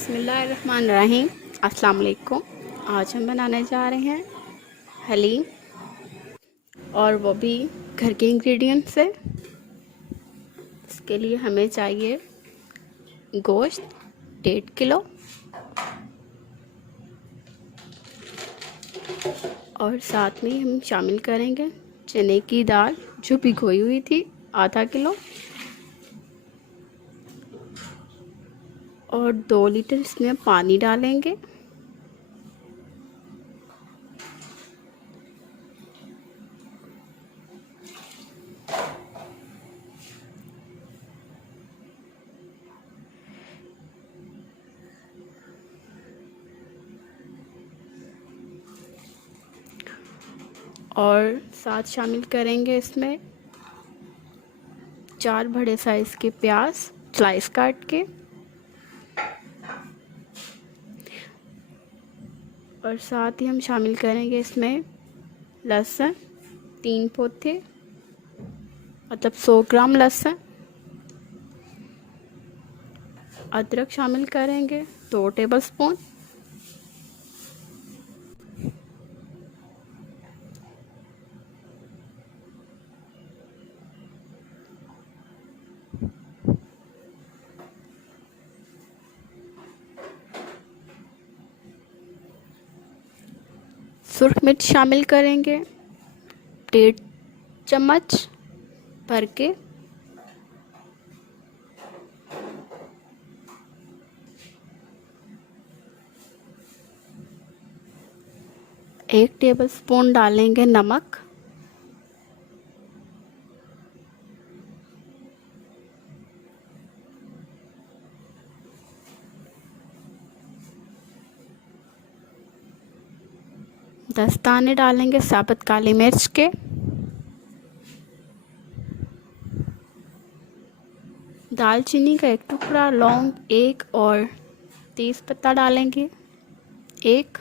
बिस्मिल्लाहिर्रहमानिर्रहीम। अस्सलाम वालेकुम। आज हम बनाने जा रहे हैं हलीम, और वो भी घर के इंग्रेडिएंट से। इसके लिए हमें चाहिए गोश्त 1.5 किलो, और साथ में हम शामिल करेंगे चने की दाल जो भिगोई हुई थी ½ किलो, और 2 लीटर इसमें पानी डालेंगे। और साथ शामिल करेंगे इसमें 4 बड़े साइज़ के प्याज स्लाइस काट के, और साथ ही हम शामिल करेंगे इसमें लहसुन 3 पोथे, मतलब 100 ग्राम लहसुन। अदरक शामिल करेंगे 2 टेबलस्पून। सुर्ख मिर्च शामिल करेंगे 1.5 चम्मच भर के। एक टेबलस्पून डालेंगे नमक। दस दाने डालेंगे साबुत काली मिर्च के। दालचीनी का 1 टुकड़ा, लौंग 1, और तेज पत्ता डालेंगे 1।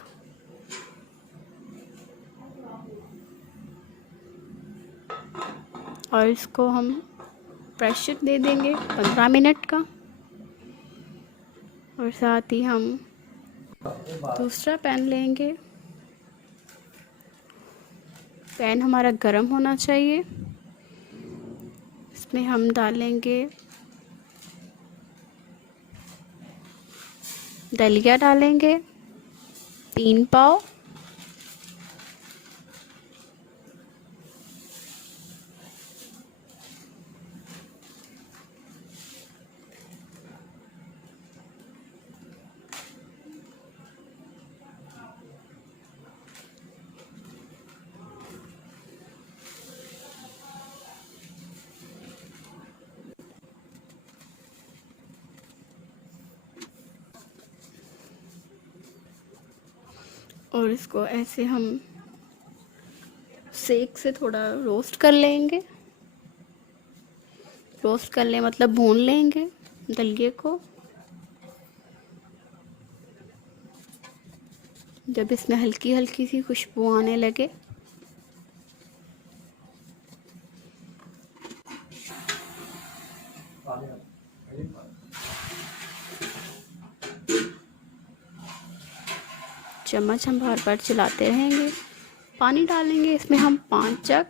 और इसको हम प्रेशर दे देंगे 15 मिनट का। और साथ ही हम दूसरा पैन लेंगे। पैन हमारा गर्म होना चाहिए। इसमें हम डालेंगे दलिया, डालेंगे 3 पाव। और इसको ऐसे हम सेक से थोड़ा रोस्ट कर लेंगे। रोस्ट कर ले मतलब भून लेंगे दलिये को। जब इसमें हल्की हल्की सी खुशबू आने लगे, चम्मच हम बार बार चलाते रहेंगे। पानी डालेंगे इसमें हम 5 जग।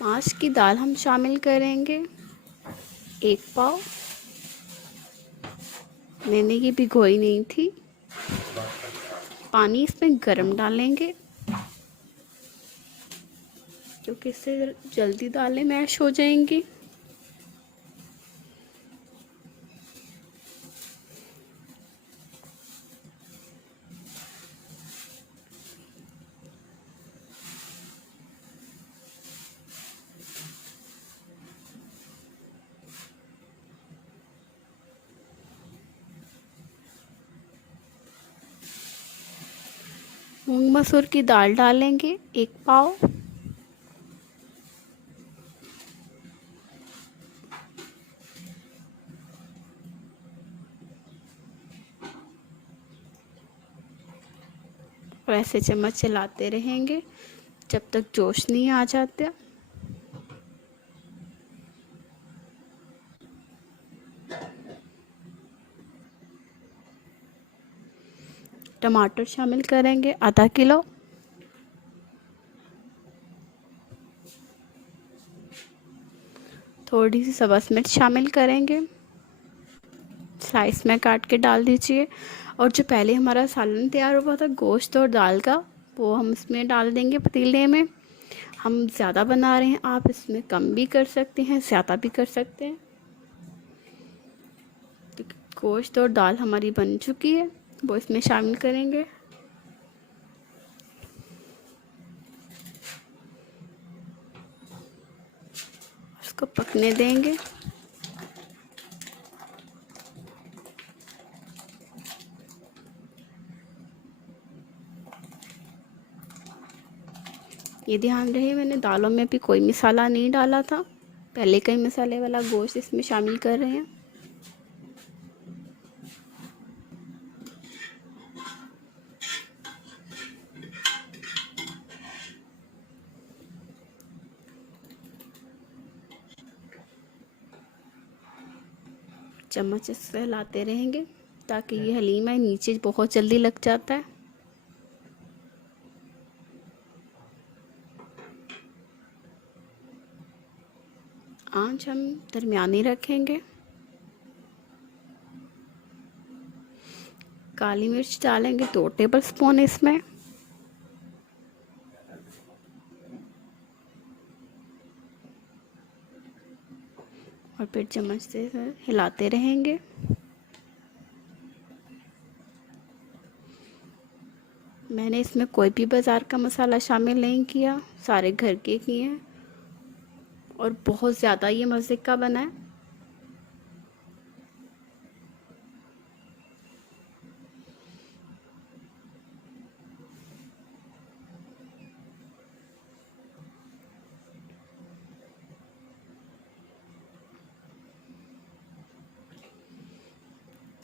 मांस की दाल हम शामिल करेंगे 1 पाव। मैंने ये भिगोई नहीं थी। पानी इसमें गरम डालेंगे क्योंकि इससे जल्दी दालें मैश हो जाएंगी। मूंग मसूर की दाल डालेंगे 1 पाव। और ऐसे चम्मच चलाते रहेंगे जब तक जोश नहीं आ जाता। टमाटर शामिल करेंगे आधा किलो। थोड़ी सी सब्ज़ मिर्च शामिल करेंगे, स्लाइस में काट के डाल दीजिए। और जो पहले हमारा सालन तैयार हुआ था गोश्त और दाल का, वो हम इसमें डाल देंगे पतीले में। हम ज़्यादा बना रहे हैं, आप इसमें कम भी कर सकते हैं, ज़्यादा भी कर सकते हैं। तो गोश्त और दाल हमारी बन चुकी है, वो इसमें शामिल करेंगे। उसको पकने देंगे। ये ध्यान रहे मैंने दालों में भी कोई मसाला नहीं डाला था, पहले कई मसाले वाला गोश्त इसमें शामिल कर रहे हैं। चम्मच से हिलाते रहेंगे ताकि ये हलीम है नीचे बहुत जल्दी लग जाता है। आंच हम दरमियानी रखेंगे। काली मिर्च डालेंगे 2 टेबलस्पून इसमें। और फिर चम्मच से हिलाते रहेंगे। मैंने इसमें कोई भी बाज़ार का मसाला शामिल नहीं किया, सारे घर के किए हैं और बहुत ज़्यादा ये मज़े का बना है।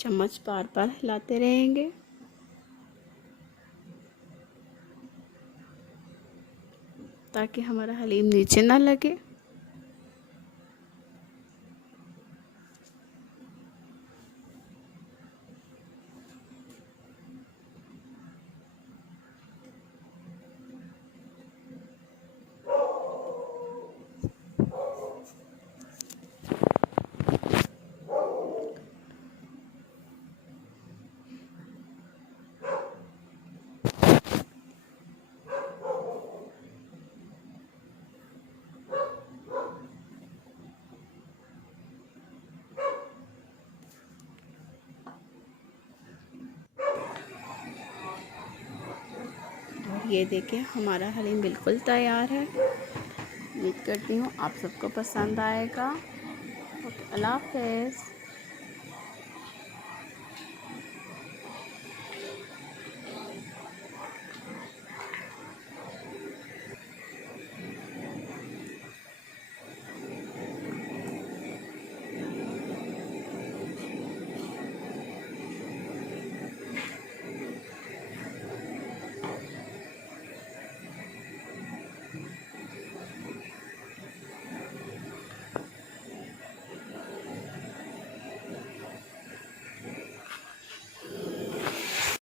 चम्मच बार बार हिलाते रहेंगे। ताकि हमारा हलीम नीचे ना लगे। ये देखिए हमारा हलीम बिल्कुल तैयार है। उम्मीद करती हूँ आप सबको पसंद आएगा। ओके, अल्लाह हाफ़िज़।